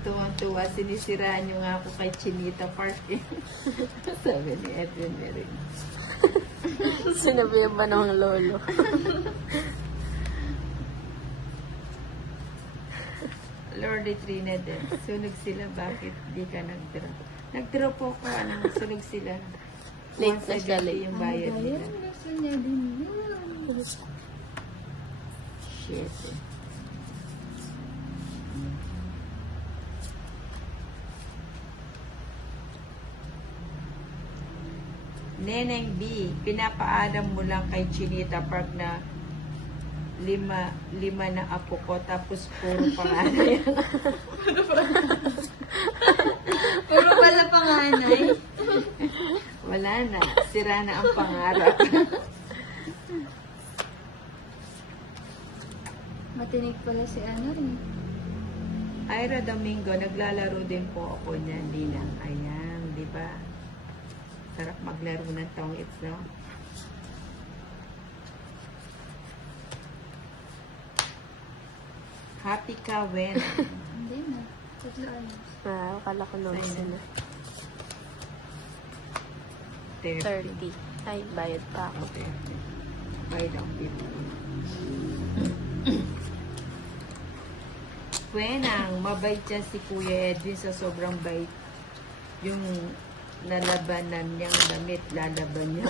tuwang-tuwa, sinisiraan nyo nga ako kay Chinita Park eh. Sabi ni Edwin Merin. Sinabihan ba ng lolo? Lordy Trinidad, sunog sila, bakit di ka nag-draw? Nag-draw po ko, sunog sila. Late na siya, late. Yung bayad nila. Gusto niya din yun. Shit eh. Neneng B, pinapaalam mo lang kay Chinita Park na lima na apo ko, tapos puro panganay. Puro pala panganay. Wala na, sira na ang pangarap. Matinig pala si ano rin. Ira Domingo, naglalaro din po ako niyan, Ninang. Ayan, di ba? Sarap maglaro ng tong its, no? Happy ka when? Hindi na. Tatlo anos. Akala ko noon Ayun. sila. 30. 30. Ay, bayad pa ako. Okay. Bayad ang 50. Wenang, mabait siya si Kuya Edwin sa sobrang bait. Yung nalabanan niyang damit, lalaban niya.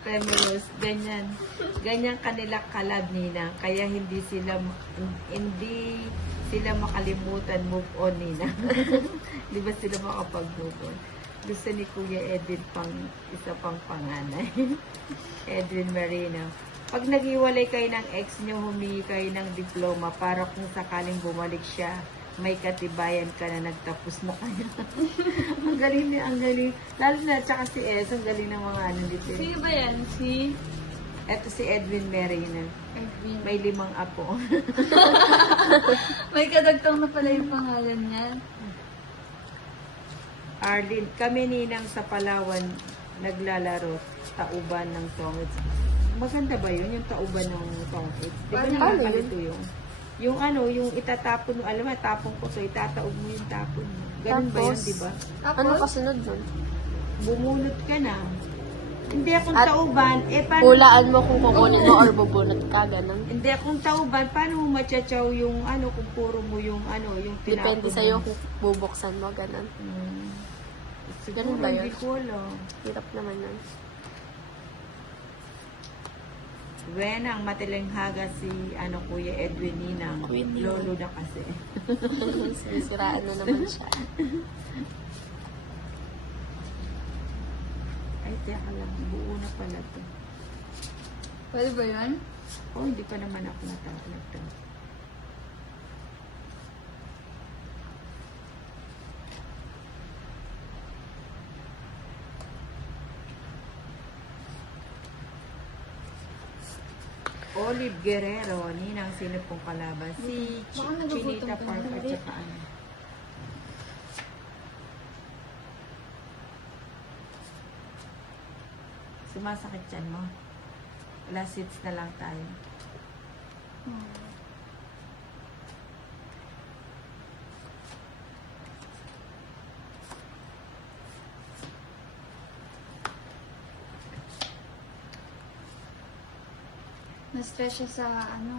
Feminist, ganyan. Ganyan kanila kalab, Nina. Kaya hindi sila makalimutan move on, Nina. Di ba sila makapag-move on? Gusto ni Kuya Edwin isa pang panganay. Edwin Marino. Pag naghiwalay kayo ng ex niyo, humingi kayo ng diploma para kung sakaling bumalik siya, may katibayan ka na nagtapos na kayo. Ang galing niya, ang galing. Lalo na, tsaka si Es, ang galing ng mga ano dito. Sino ba yan? Si Eto si Edwin Merina. Edwin. May 5 apo. May kadagtang na pala yung pangalan niya. Arlene, kami Ninang sa Palawan, naglalaro, tauban ng tongits. Maganda ba yun, yung tauban ng tongits? Di ba Paano nakakalito yun? Yung ano, yung itatapon mo, alam mo, tapon ko to, itataob mo yung tapon mo. Ganun ba yun, Tapos, di ba? Ano kasunod dun? Bumulot ka na. Hindi akong At tauban, paano? Hulaan mo kung kukunin mo or bubunot ka, ganun. Hindi akong tauban, paano mo machachaw yung ano, kung puro mo yung ano, yung tinapon Depende mo? sa'yo kung bubuksan mo, ganun. Siguro, Ganun ba yun? hindi ko alam. Hirap naman yun. When ang matilenghaga si ano Kuya Edwin Ninang, Queen lolo na kasi. Sinisiraan na naman siya. Ay, teka lang, buo na pala to. Pwede ba yun? Oh, hindi pa naman ako natawag to. Olive Guerrero, Ninang, sino pong kalaban? Si Baka nagugutom Chinita ka Park na. at saka ano. Sumasakit yan mo. Last hits na lang tayo. Na-stress siya sa ano.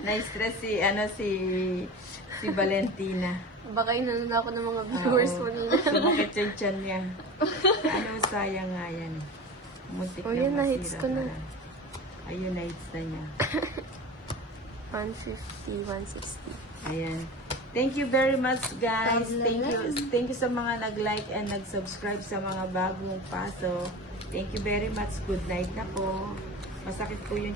Na-stress si Valentina. Baka inanon ako ng mga viewers Oo. mo nila. Sumakit yung tiyan niya. Ano, sayang nga yan. Muntik Oh, na yun, na-hits masira ko na. pala. Ayun, na-hits na niya. 150, 160. Ayan. Thank you very much, guys. Problem. Thank you sa mga nag-like and nag-subscribe sa mga bagong paso. Thank you very much. Good night na po. Masakit po yung